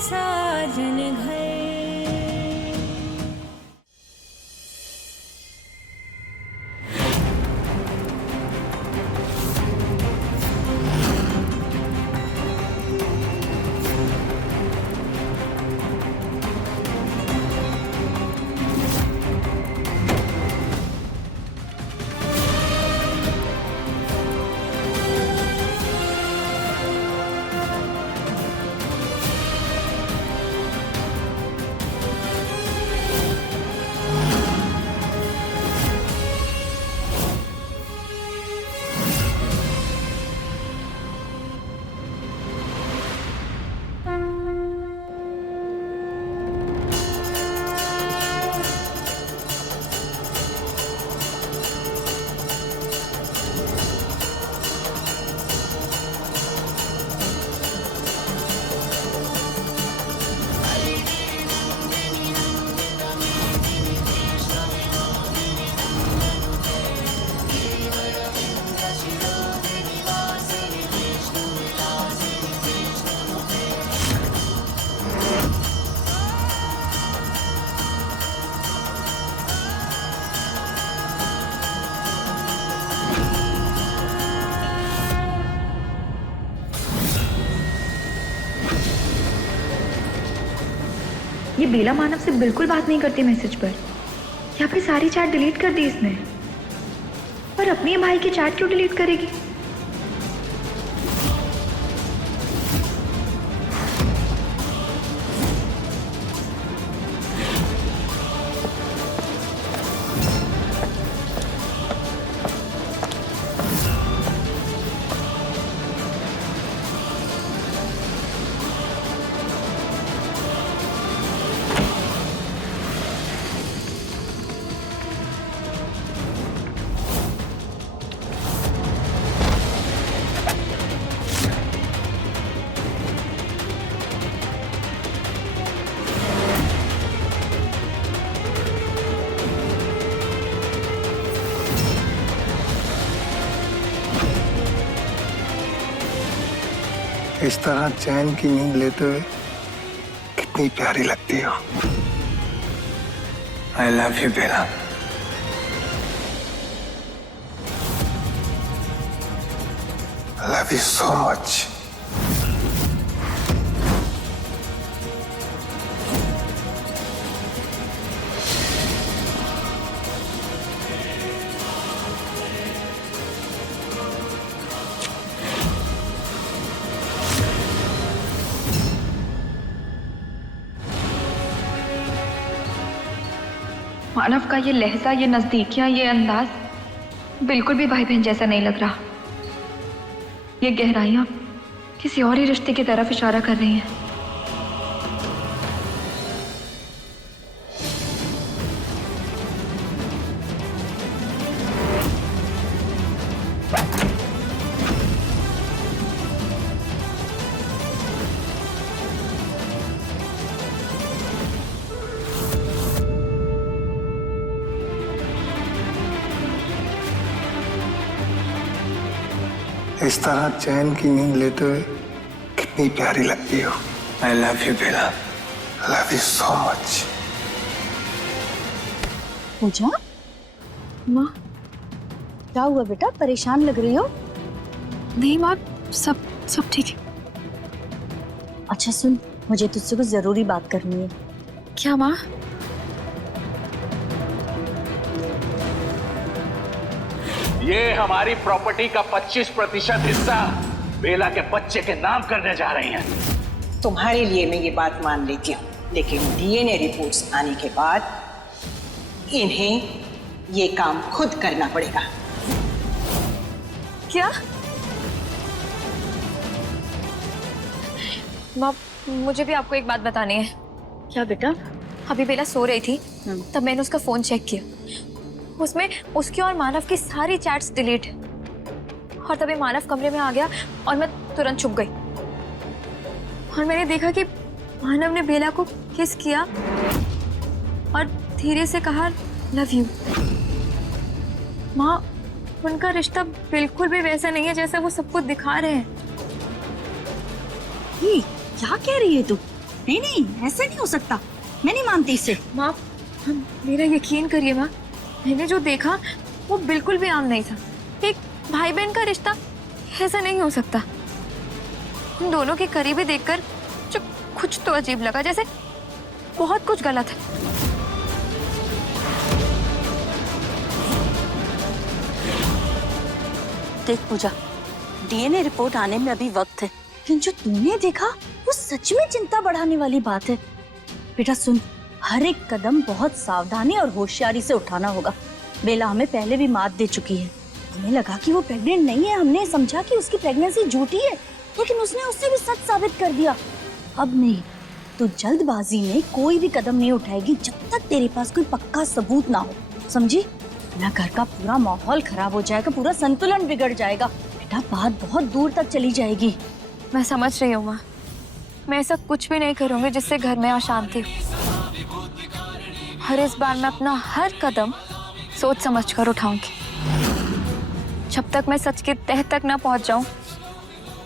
साजन घर। ये बेला मानव से बिल्कुल बात नहीं करती मैसेज पर, या फिर सारी चैट डिलीट कर दी इसने। पर अपने भाई की चैट क्यों डिलीट करेगी? इस तरह चैन की नींद लेते हुए कितनी प्यारी लगती हो। I love you Bela. I love you so much. Manav का ये लहजा, ये नजदीकियां, ये अंदाज बिल्कुल भी भाई बहन जैसा नहीं लग रहा। ये गहराइयां किसी और ही रिश्ते की तरफ इशारा कर रही हैं। इस तरह चैन की नींद लेते हुए कितनी प्यारी लगती हो। I love you Bela. I love you so much. Pooja, माँ, क्या हुआ बेटा? परेशान लग रही हो? नहीं माँ, सब ठीक है। अच्छा सुन, मुझे तुझसे कुछ जरूरी बात करनी है। क्या माँ? ये हमारी प्रॉपर्टी का 25% हिस्सा बेला के बच्चे के नाम करने जा रही हैं। तुम्हारे लिए मैं ये बात मान लेती हूँ, लेकिन डीएनए रिपोर्ट्स आने के बाद इन्हें ये काम खुद करना पड़ेगा। क्या? माँ, मुझे भी आपको एक बात बतानी है। क्या बेटा? अभी बेला सो रही थी, तब मैंने उसका फोन चेक किया। उसमें उसकी और मानव की सारी चैट्स डिलीट, और तभी मानव कमरे में आ गया और मैं तुरंत छुप गई। और मैंने देखा कि मानव ने बेला को किस किया और धीरे से कहा लव यू। माँ, उनका रिश्ता बिल्कुल भी वैसा नहीं है जैसा वो सबको दिखा रहे हैं। ये क्या कह रही है तू? नहीं नहीं, ऐसे नहीं हो सकता, मैं नहीं मानती इसे। माँ, मेरा यकीन करिए माँ, मैंने जो देखा वो बिल्कुल भी आम नहीं था। एक भाई बहन का रिश्ता ऐसा नहीं हो सकता। उन दोनों के करीबी देखकर जो कुछ तो अजीब लगा, जैसे बहुत कुछ गलत है। देख पूजा, डीएनए रिपोर्ट आने में अभी वक्त है, लेकिन जो तूने देखा वो सच में चिंता बढ़ाने वाली बात है। बेटा सुन, हर एक कदम बहुत सावधानी और होशियारी से उठाना होगा। बेला हमें पहले भी मात दे चुकी है। हमें लगा कि वो प्रेग्नेंट नहीं है, हमने समझा कि उसकी प्रेगनेंसी झूठी है, लेकिन उसने उससे भी सच साबित कर दिया। अब नहीं, तो जल्दबाजी में कोई भी कदम नहीं उठाएगी जब तक तेरे पास कोई पक्का सबूत ना हो, समझी? ना घर का पूरा माहौल खराब हो जाएगा, पूरा संतुलन बिगड़ जाएगा। बेटा बात बहुत दूर तक चली जाएगी। मैं समझ रही हूँ माँ, मैं ऐसा कुछ भी नहीं करूँगी जिससे घर में अशांति हो। हर इस बार मैं अपना हर कदम सोच समझ कर उठाऊंगी। जब तक मैं सच के तह तक ना पहुंच जाऊं,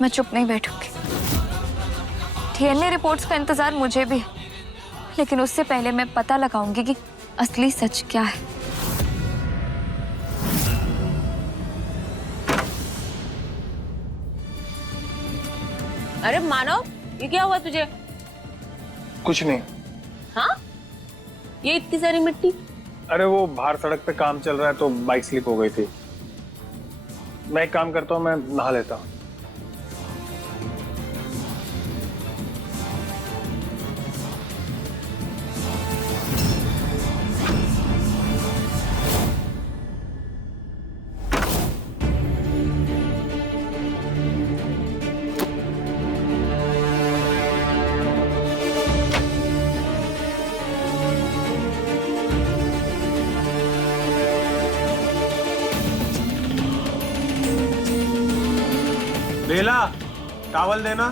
मैं चुप नहीं बैठूंगी। डीएनए रिपोर्ट्स का इंतजार मुझे भी है, लेकिन उससे पहले मैं पता लगाऊंगी कि असली सच क्या है। अरे मानव, ये क्या हुआ तुझे? कुछ नहीं। हाँ, ये इतनी सारी मिट्टी? अरे वो बाहर सड़क पे काम चल रहा है तो बाइक स्लिप हो गई थी। मैं एक काम करता हूँ, मैं नहा लेता हूँ। बेला, टॉवल देना।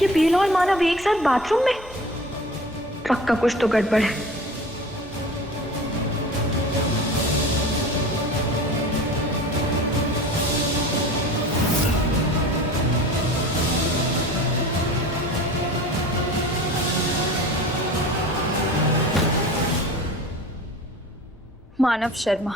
ये बेला और मानव एक साथ बाथरूम में? पक्का कुछ तो गड़बड़ है। मानव शर्मा,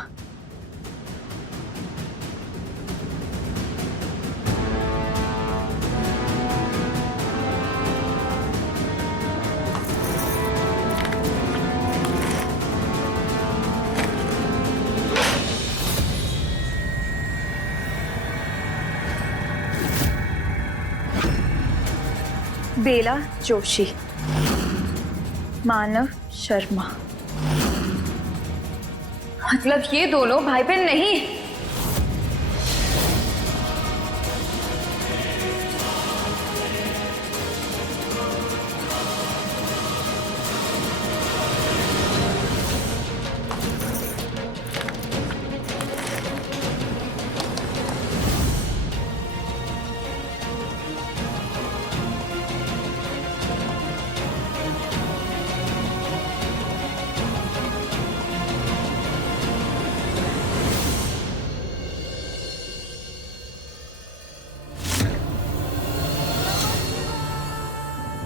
बेला जोशी, मानव शर्मा, मतलब ये दोनों भाई बहन नहीं।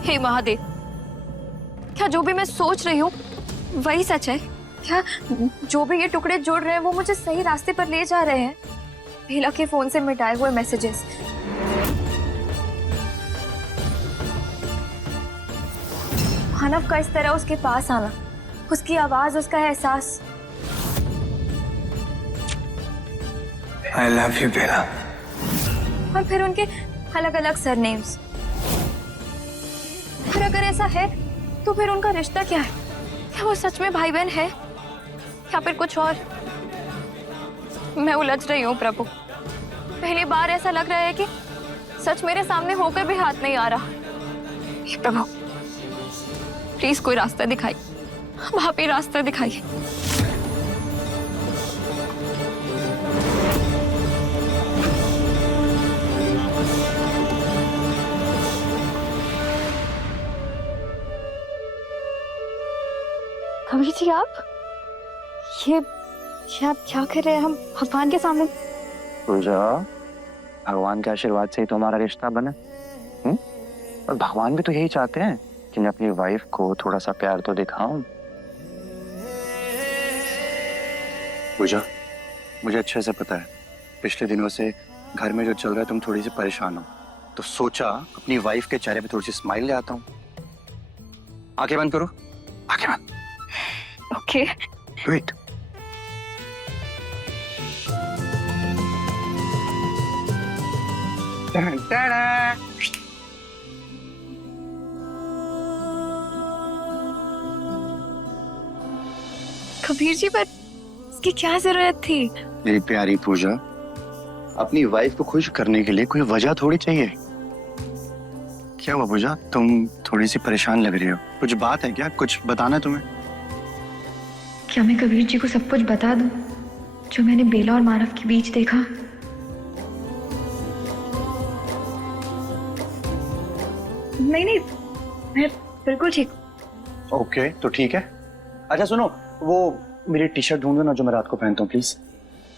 हे महादेव, क्या जो भी मैं सोच रही हूँ वही सच है? क्या जो भी ये टुकड़े जोड़ रहे हैं वो मुझे सही रास्ते पर ले जा रहे हैं? बेला के फोन से मिटाए हुए मैसेजेस, मानव का इस तरह उसके पास आना, उसकी आवाज, उसका एहसास। I love you, बेला। और फिर उनके अलग अलग सरनेम्स। फिर अगर ऐसा है तो फिर उनका रिश्ता क्या है? क्या वो सच में भाई बहन है या फिर कुछ और? मैं उलझ रही हूँ प्रभु। पहली बार ऐसा लग रहा है कि सच मेरे सामने होकर भी हाथ नहीं आ रहा। हे प्रभु, प्लीज कोई रास्ता दिखाइए, वहां पे रास्ता दिखाइए। कबीर जी आप ये आप क्या कर रहे हैं हम भगवान के सामने? पूजा, भगवान के आशीर्वाद से ही तो हमारा रिश्ता बना। और भगवान भी तो यही चाहते हैं कि मैं अपनी वाइफ को थोड़ा सा प्यार तो दिखाऊं। पूजा, मुझे अच्छे से पता है पिछले दिनों से घर में जो चल रहा है तुम थोड़ी सी परेशान हो, तो सोचा अपनी वाइफ के चेहरे पे थोड़ी सी स्माइल ले आता हूँ। आंखें बंद करो, आंखें बंद। ओके। वेट। कबीर जी पर इसकी क्या जरूरत थी? मेरी प्यारी पूजा, अपनी वाइफ को खुश करने के लिए कोई वजह थोड़ी चाहिए। क्या हुआ पूजा, तुम थोड़ी सी परेशान लग रही हो, कुछ बात है क्या? कुछ बताना है तुम्हें? क्या मैं कबीर जी को सब कुछ बता दूं जो मैंने बेला और मानव के बीच देखा? नहीं, मैं बिल्कुल ठीक। ओके, तो ठीक है। अच्छा सुनो, वो मेरी टी शर्ट ढूंढो ना जो मैं रात को पहनता हूँ प्लीज।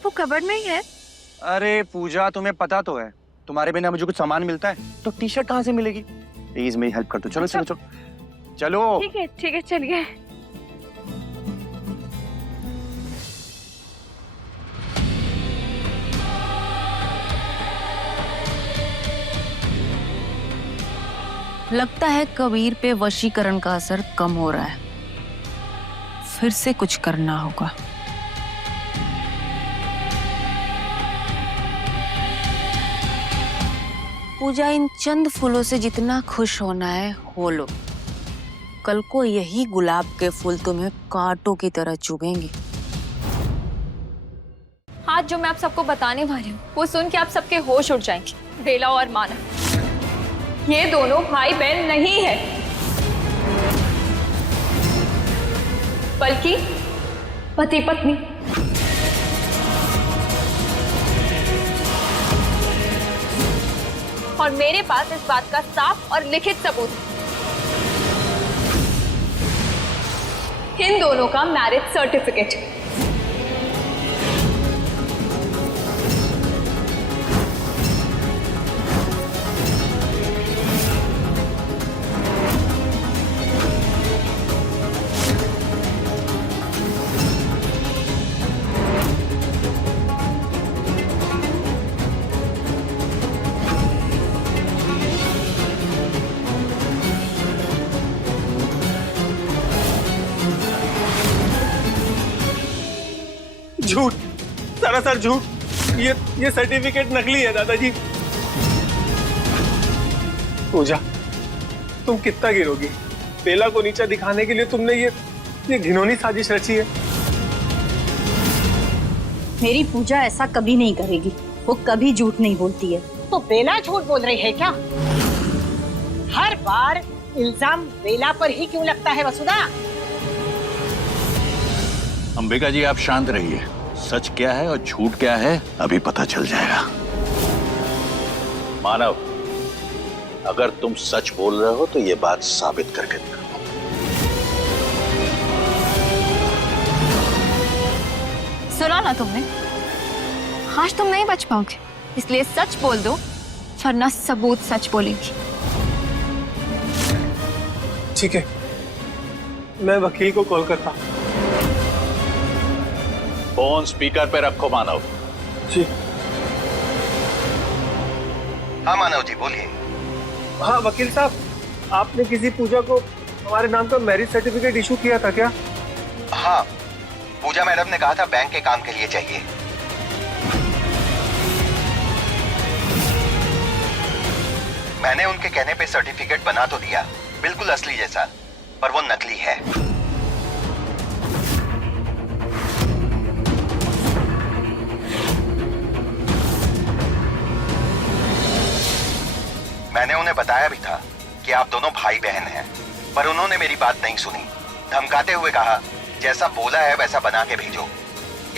वो कबर्ड में ही है। अरे पूजा, तुम्हें पता तो है तुम्हारे बिना मुझे कुछ सामान मिलता है, तो टी शर्ट कहाँ से मिलेगी? प्लीज मेरी हेल्प कर दो। चलो अच्छा। चलो चलो चलो। ठीक है चलिए। लगता है कबीर पे वशीकरण का असर कम हो रहा है, फिर से कुछ करना होगा। पूजा, इन चंद फूलों से जितना खुश होना है हो लो। कल को यही गुलाब के फूल तुम्हें कांटों की तरह चुभेंगे। आज जो मैं आप सबको बताने वाली हूँ वो सुन के आप सबके होश उड़ जाएंगे। बेला और मानव ये दोनों भाई बहन नहीं है, बल्कि पति पत्नी। और मेरे पास इस बात का साफ और लिखित सबूत है। इन दोनों का मैरिज सर्टिफिकेट। झूठ, सरासर झूठ। ये सर्टिफिकेट नकली है दादाजी। पूजा, तुम कितना गिरोगी? बेला को नीचा दिखाने के लिए तुमने ये घिनौनी साजिश रची है। मेरी पूजा ऐसा कभी नहीं करेगी, वो कभी झूठ नहीं बोलती है। तो बेला झूठ बोल रही है क्या? हर बार इल्जाम बेला पर ही क्यों लगता है वसुधा? अंबिका जी, आप शांत रहिए। सच क्या है और झूठ क्या है अभी पता चल जाएगा। मानव, अगर तुम सच बोल रहे हो तो ये बात साबित करके दिखाओ। सुना ना तुमने? आज तुम नहीं बच पाओगे, इसलिए सच बोल दो, वरना सबूत सच बोलेंगी। ठीक है, मैं वकील को कॉल करता। फोन स्पीकर पे रखो मानव। जी। हाँ मानव जी, बोलिए। हाँ वकील साहब, आपने किसी पूजा को हमारे नाम का मैरिज सर्टिफिकेट इशू किया था क्या? हाँ, पूजा मैडम ने कहा था बैंक के काम के लिए चाहिए। मैंने उनके कहने पे सर्टिफिकेट बना तो दिया, बिल्कुल असली जैसा, पर वो नकली है। मैंने उन्हें बताया भी था कि आप दोनों भाई बहन हैं, पर उन्होंने मेरी बात नहीं सुनी। धमकाते हुए कहा, जैसा बोला है वैसा बना के भेजो।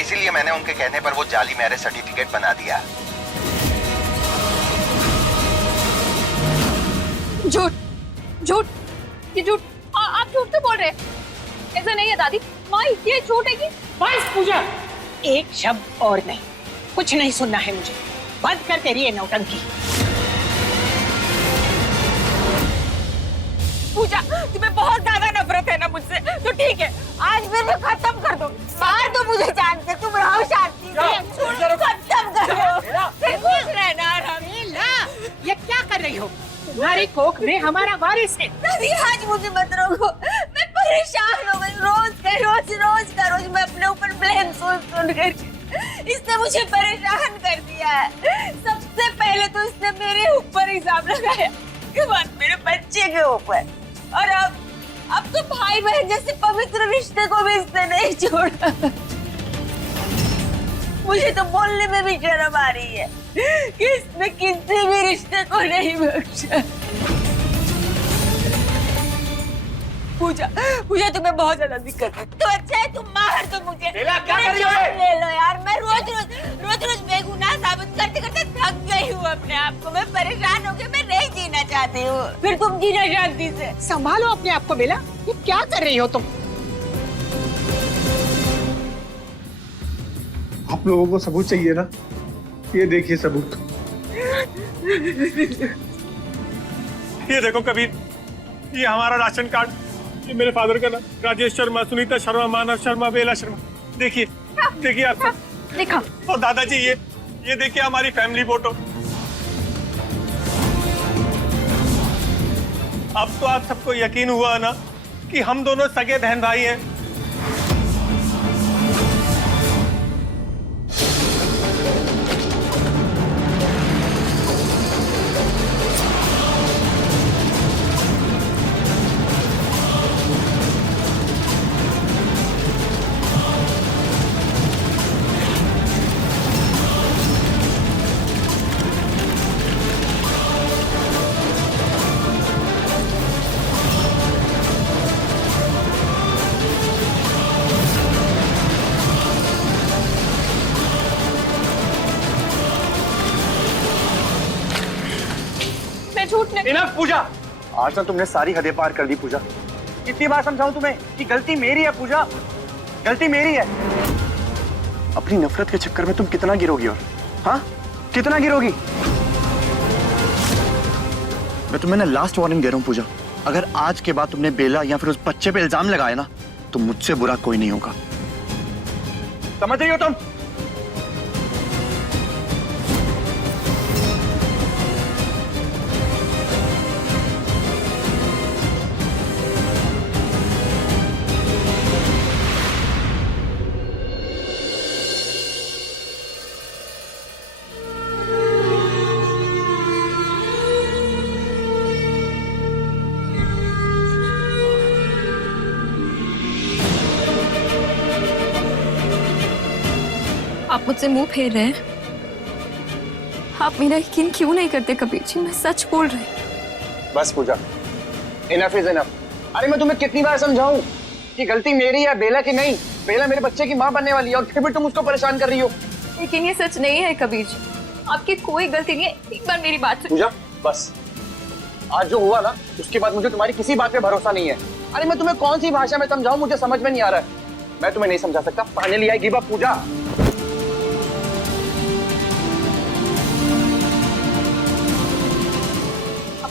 इसीलिए मैंने उनके कहने पर वो जाली मैरिज सर्टिफिकेट बना दिया। झूठ, झूठ, ये झूठ। आप झूठ तो बोल रहे हैं। ऐसा नहीं है दादी, माँ ये झूठ है कि बस पूजा, एक शब्द और नहीं, कुछ नहीं सुनना है मुझे। बंद कर तेरी ये नौटंकी। पूजा, तुम्हें बहुत ज्यादा नफरत है ना मुझसे, तो ठीक है, आज फिर मैं खत्म कर दो। मार दो मुझे जान के, तुम रहो शांति से, खत्म करो, फिर खुश रहना आराम से। ये क्या कर रही हो? तुम्हारी कोख में हमारा वारिस है। दादी आज मुझे मत रोको, मैं परेशान हो गई। रोज का रोज मैं अपने ऊपर ब्लेम सुन कर इसने मुझे परेशान कर दिया है। सबसे पहले तो इसने मेरे ऊपर इल्जाम लगाया, उसके बाद मेरे बच्चे के ऊपर, और अब तो भाई बहन जैसे पवित्र रिश्ते को भी इसने नहीं छोड़ा। मुझे तो बोलने में भी शर्म आ रही है कि इसने किसी भी रिश्ते को नहीं बख्शा। पूजा तुम्हें बहुत ज्यादा दिक्कत है, तो अच्छा है तुम मार दो मुझे। बेला, क्या कर रही हो? ले लो यार, मैं रोज बेगुनाह साबित करते करते थक गई हूँ अपने आप को। मैं परेशान हो गई, मैं नहीं जीना चाहती हूँ। फिर तुम जीना शांति से। संभालो अपने आप को बेला, ये क्या कर रही हो तुम? आप लोगों को सबूत चाहिए ना, ये देखिए सबूत। ये देखो कबीर, ये हमारा राशन कार्ड, ये मेरे फादर का नाम राजेश शर्मा, सुनीता शर्मा, मानव शर्मा, बेला शर्मा। देखिए देखिए आप सब। देखा। और दादाजी ये देखिए हमारी फैमिली फोटो। अब तो आप सबको यकीन हुआ ना कि हम दोनों सगे बहन भाई हैं। इनफ पूजा, आज ना तुमने सारी हदें पार कर दी पूजा। कितनी बार समझाऊं तुम्हें कि गलती मेरी है पूजा, गलती मेरी है। अपनी नफरत के चक्कर में तुम कितना गिरोगी, और हाँ कितना गिरोगी? मैं तुम्हें ना लास्ट वार्निंग दे रहा हूं पूजा, अगर आज के बाद तुमने बेला या फिर उस बच्चे पे इल्जाम लगाया ना, तो मुझसे बुरा कोई नहीं होगा। समझ रही हो तुम? आप मुझसे मुंह फेर रहे हैं। आप मेरा यकीन क्यों नहीं करते कबीर जी? मैं सच बोल रही हूँ। बस पूजा, इनफ इज इनफ। अरे मैं तुम्हें कितनी बार समझाऊं कि गलती मेरी है, बेला की नहीं। बेला मेरे बच्चे की माँ बनने वाली है, और फिर भी तुम उसको परेशान कर रही हो। लेकिन ये सच नहीं है कबीर जी, आपकी कोई गलती नहीं है। एक बार मेरी बात सुन। पूजा बस, आज जो हुआ ना उसके बाद मुझे तुम्हारी किसी बात पे भरोसा नहीं है। अरे मैं तुम्हें कौन सी भाषा में समझाऊं, मुझे समझ में नहीं आ रहा है। मैं तुम्हें नहीं समझा सकता। फाइनली आई गिव अप पूजा।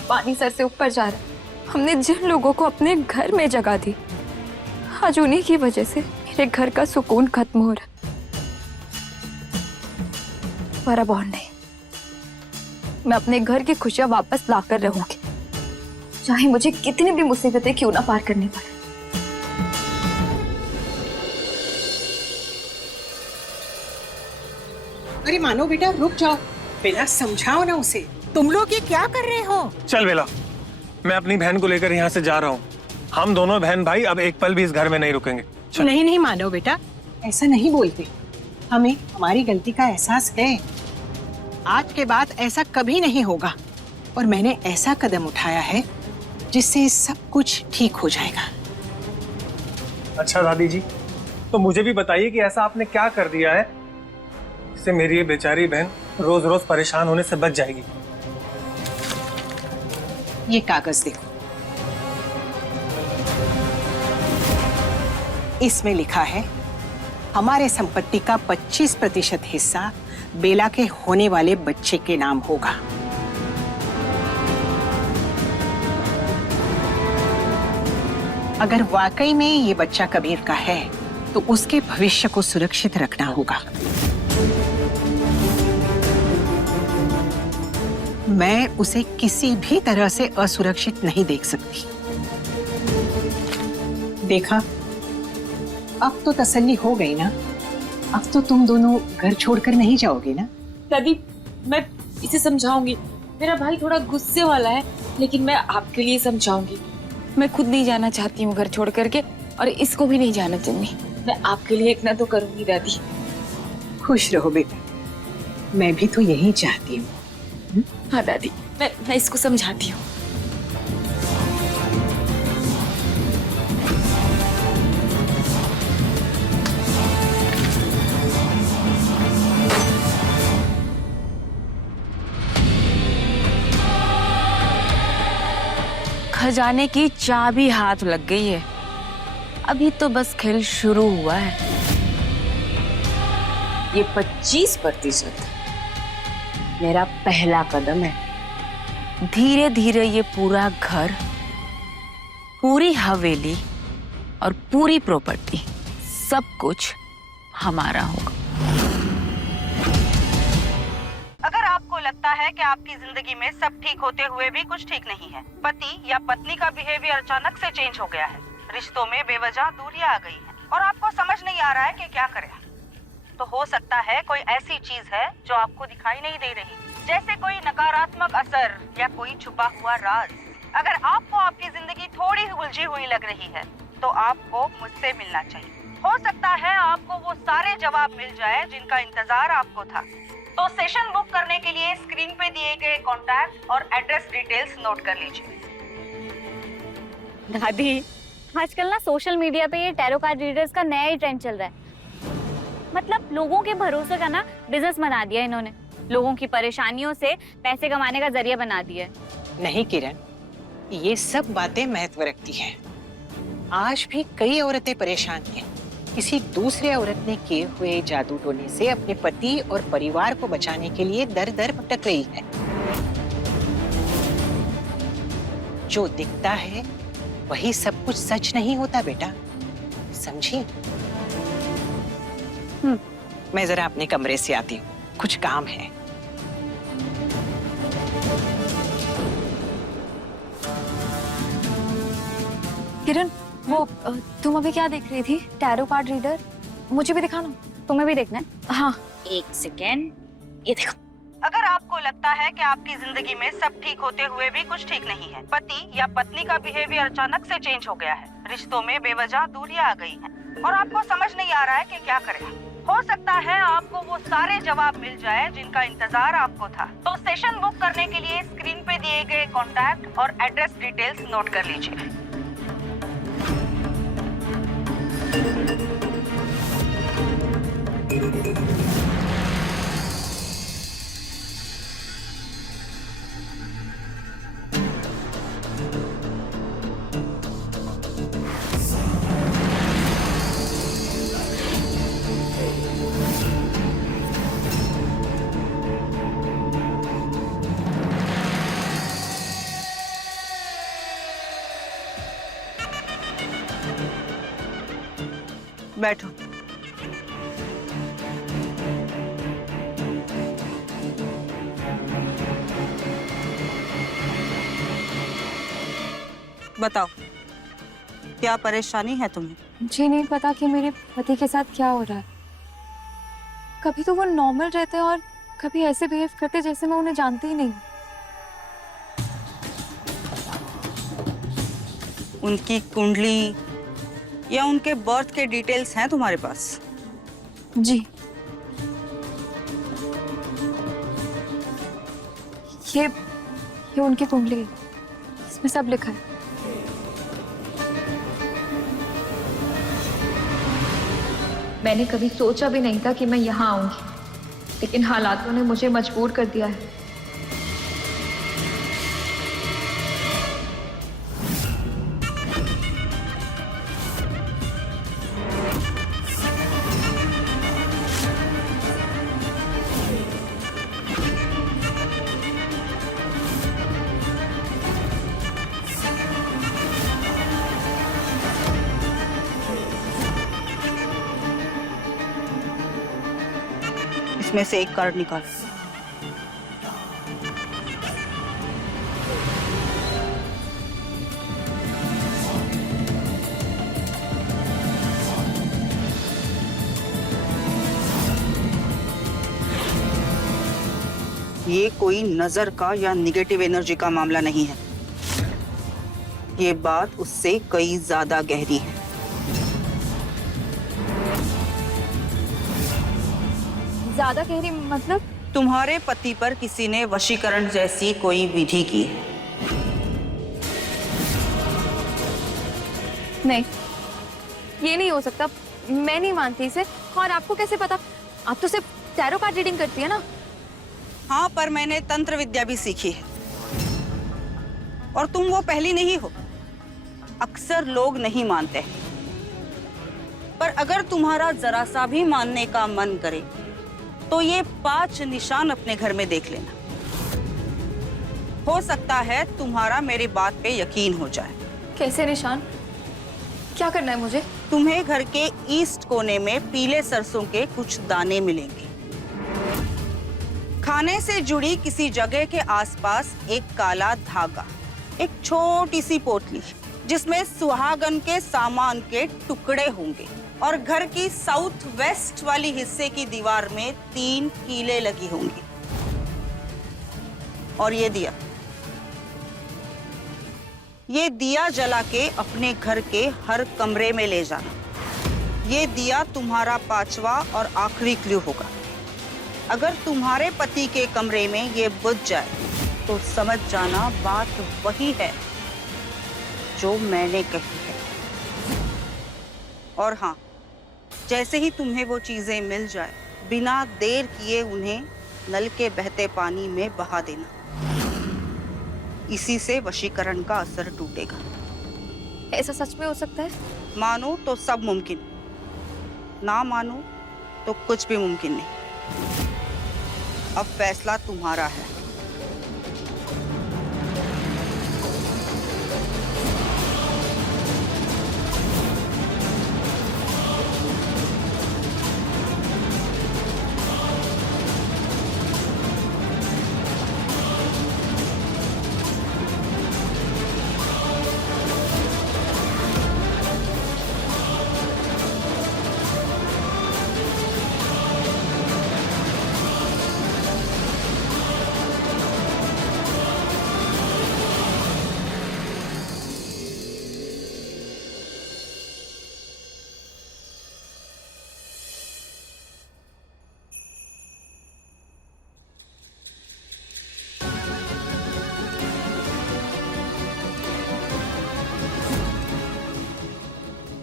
पानी सर से ऊपर जा रहा है। हमने जिन लोगों को अपने घर में जगह दी, आज उन्हीं की वजह से मेरे घर का सुकून खत्म हो रहा। पर अब और नहीं, मैं अपने घर की खुशियां वापस लाकर रहूंगी, चाहे मुझे कितनी भी मुसीबतें क्यों ना पार करनी पड़े। अरे मानो बेटा, रुक जाओ। बेला समझाओ ना उसे। तुम लोग ये क्या कर रहे हो? चल बेला, मैं अपनी बहन को लेकर यहाँ से जा रहा हूँ। हम दोनों बहन भाई अब एक पल भी इस घर में नहीं रुकेंगे। नहीं नहीं मानो बेटा, ऐसा नहीं बोलते। हमें हमारी गलती का एहसास है। आज के बाद ऐसा कभी नहीं होगा, और मैंने ऐसा कदम उठाया है जिससे सब कुछ ठीक हो जाएगा। अच्छा दादी जी, तो मुझे भी बताइए कि ऐसा आपने क्या कर दिया है जिससे मेरी ये बेचारी बहन रोज रोज परेशान होने से बच जाएगी। ये कागज देखो। इसमें लिखा है हमारे संपत्ति का 25% हिस्सा बेला के होने वाले बच्चे के नाम होगा। अगर वाकई में ये बच्चा कबीर का है तो उसके भविष्य को सुरक्षित रखना होगा। मैं उसे किसी भी तरह से असुरक्षित नहीं देख सकती। देखा, अब तो तसल्ली हो गई ना? अब तो तुम दोनों घर छोड़कर नहीं जाओगे ना? दादी, मैं इसे समझाऊंगी। मेरा भाई थोड़ा गुस्से वाला है, लेकिन मैं आपके लिए समझाऊंगी। मैं खुद नहीं जाना चाहती हूँ घर छोड़ करके, और इसको भी नहीं जाना दूंगी। मैं आपके लिए इतना तो करूंगी दादी। खुश रहो बेटा, मैं भी तो यही चाहती हूँ। हाँ दादी, मैं इसको समझाती हूँ। खजाने की चाबी हाथ लग गई है, अभी तो बस खेल शुरू हुआ है। ये 25% मेरा पहला कदम है। धीरे धीरे ये पूरा घर, पूरी हवेली और पूरी प्रॉपर्टी, सब कुछ हमारा होगा। अगर आपको लगता है कि आपकी जिंदगी में सब ठीक होते हुए भी कुछ ठीक नहीं है, पति या पत्नी का बिहेवियर अचानक से चेंज हो गया है, रिश्तों में बेवजह दूरियां आ गई हैं और आपको समझ नहीं आ रहा है कि क्या करें, तो हो सकता है कोई ऐसी चीज है जो आपको दिखाई नहीं दे रही, जैसे कोई नकारात्मक असर या कोई छुपा हुआ राज। अगर आपको आपकी जिंदगी थोड़ी उलझी हुई लग रही है तो आपको मुझसे मिलना चाहिए। हो सकता है आपको वो सारे जवाब मिल जाए जिनका इंतजार आपको था। तो सेशन बुक करने के लिए स्क्रीन पे दिए गए कॉन्टैक्ट और एड्रेस डिटेल्स नोट कर लीजिए। दादी, आजकल ना सोशल मीडिया पे ये टैरो कार्ड रीडर्स का नया ही ट्रेंड चल रहा है। मतलब लोगों के भरोसे का ना बिजनेस बना दिया इन्होंने, लोगों की परेशानियों से पैसे कमाने का जरिया बना दिया। नहीं किरण, ये सब बातें महत्व रखती हैं। आज भी कई औरतें परेशान हैं। किसी दूसरे औरत ने किए हुए जादू टोने से अपने पति और परिवार को बचाने के लिए दर दर भटक रही है। जो दिखता है वही सब कुछ सच नहीं होता बेटा, समझी? मैं जरा अपने कमरे से आती हूँ, कुछ काम है। किरण, वो तुम अभी क्या देख रही थी? Tarot card reader? मुझे भी दिखाना। तुम्हें भी देखना है? हाँ। एक सेकेंड, ये देखो। अगर आपको लगता है कि आपकी जिंदगी में सब ठीक होते हुए भी कुछ ठीक नहीं है, पति या पत्नी का बिहेवियर अचानक से चेंज हो गया है, रिश्तों में बेवजह दूरियां आ गई हैं और आपको समझ नहीं आ रहा है कि क्या करें, हो सकता है आपको वो सारे जवाब मिल जाए जिनका इंतजार आपको था। तो सेशन बुक करने के लिए स्क्रीन पे दिए गए कॉन्टैक्ट और एड्रेस डिटेल्स नोट कर लीजिए। बैठो। बताओ, क्या परेशानी है तुम्हें? मुझे नहीं पता कि मेरे पति के साथ क्या हो रहा है। कभी तो वो नॉर्मल रहते हैं और कभी ऐसे बिहेव करते जैसे मैं उन्हें जानती ही नहीं। उनकी कुंडली या उनके बर्थ के डिटेल्स हैं तुम्हारे पास? जी, ये उनकी कुंडली है, इसमें सब लिखा है। मैंने कभी सोचा भी नहीं था कि मैं यहाँ आऊंगी, लेकिन हालातों ने मुझे मजबूर कर दिया है। इसमें से एक कार्ड निकाल। ये कोई नजर का या निगेटिव एनर्जी का मामला नहीं है। ये बात उससे कई ज्यादा गहरी है। ज्यादा गहरी मतलब? तुम्हारे पति पर किसी ने वशीकरण जैसी कोई विधि की है। नहीं, ये नहीं हो सकता। मैं नहीं मानती इसे। और आपको कैसे पता? आप तो सिर्फ टैरो कार्ड रीडिंग करती है ना? हाँ, पर मैंने तंत्र विद्या भी सीखी है। और तुम वो पहली नहीं हो। अक्सर लोग नहीं मानते, पर अगर तुम्हारा जरा सा भी मानने का मन करे तो ये 5 निशान अपने घर में देख लेना। हो सकता है तुम्हारा मेरी बात पे यकीन हो जाए। कैसे निशान? क्या करना है मुझे? तुम्हें घर के ईस्ट कोने में पीले सरसों के कुछ दाने मिलेंगे। खाने से जुड़ी किसी जगह के आसपास एक काला धागा, एक छोटी सी पोटली जिसमें सुहागन के सामान के टुकड़े होंगे, और घर की साउथ वेस्ट वाली हिस्से की दीवार में 3 कीलें लगी होंगी। और ये दिया जला के अपने घर के हर कमरे में ले जाना। ये दिया तुम्हारा 5वां और आखिरी क्लू होगा। अगर तुम्हारे पति के कमरे में ये बुझ जाए तो समझ जाना बात वही है जो मैंने कही है। और हाँ, जैसे ही तुम्हें वो चीजें मिल जाए, बिना देर किए उन्हें नल के बहते पानी में बहा देना। इसी से वशीकरण का असर टूटेगा। ऐसा सच में हो सकता है? मानो तो सब मुमकिन, ना मानो तो कुछ भी मुमकिन नहीं। अब फैसला तुम्हारा है।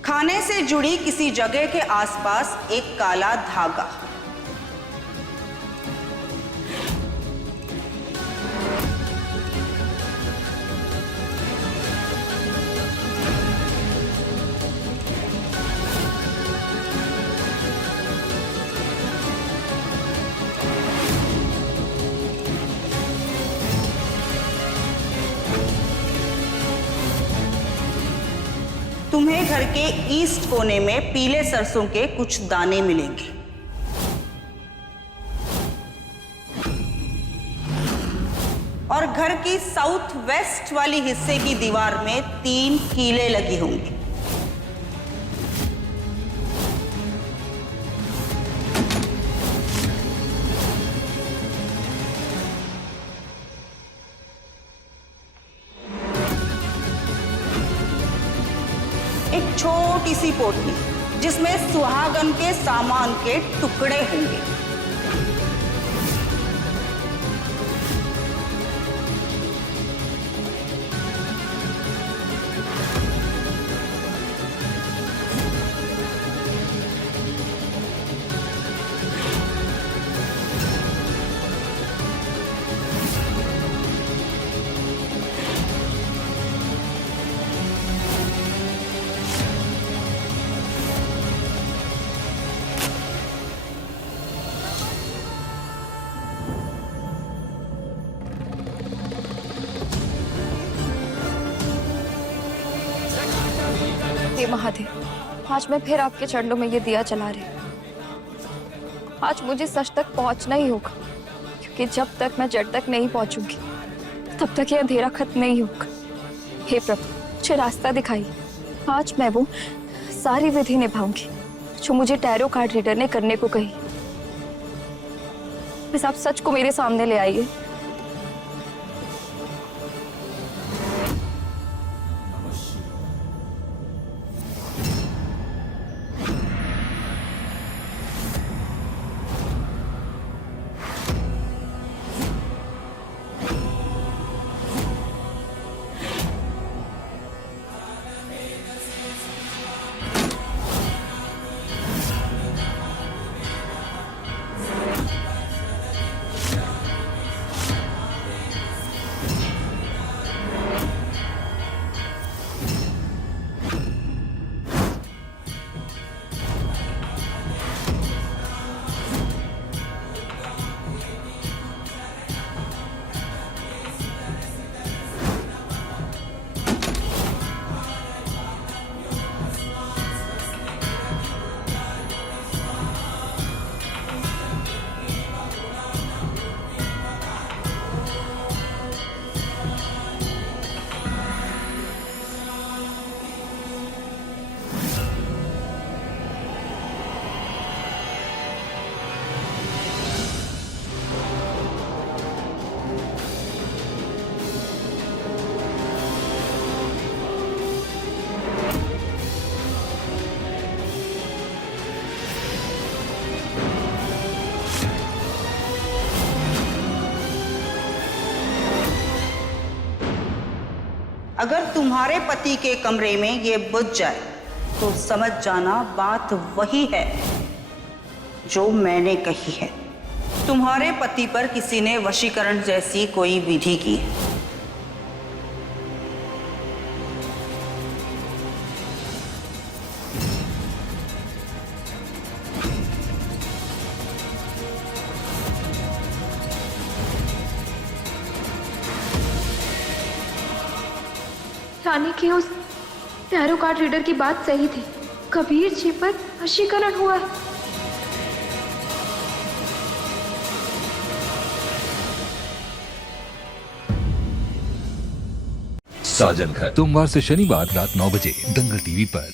खाने से जुड़ी किसी जगह के आसपास एक काला धागा। तुम्हें घर के ईस्ट कोने में पीले सरसों के कुछ दाने मिलेंगे। और घर की साउथ वेस्ट वाली हिस्से की दीवार में 3 कीलें लगी होंगी। एक छोटी सी पोटली जिसमें सुहागन के सामान के टुकड़े होंगे। हे महादेव, आज मैं फिर आपके चरणों में ये दिया जला रही हूँ। आज मुझे सच तक पहुंचना ही होगा, क्योंकि जब तक मैं जड़ तक नहीं पहुंचूंगी तब तक ये अंधेरा खत्म नहीं होगा। हे प्रभु, मुझे रास्ता दिखाइए। आज मैं वो सारी विधि निभाऊंगी जो मुझे टैरो कार्ड रीडर ने करने को कही। बस आप सच को मेरे सामने ले आइए। अगर तुम्हारे पति के कमरे में ये बुझ जाए तो समझ जाना बात वही है जो मैंने कही है। तुम्हारे पति पर किसी ने वशीकरण जैसी कोई विधि की है। यानी कि उस टैरो कार्ड रीडर की बात सही थी, कबीर जी पर वशीकरण हुआ है। साजन घर सोमवार से शनिवार रात 9 बजे दंगल टीवी पर।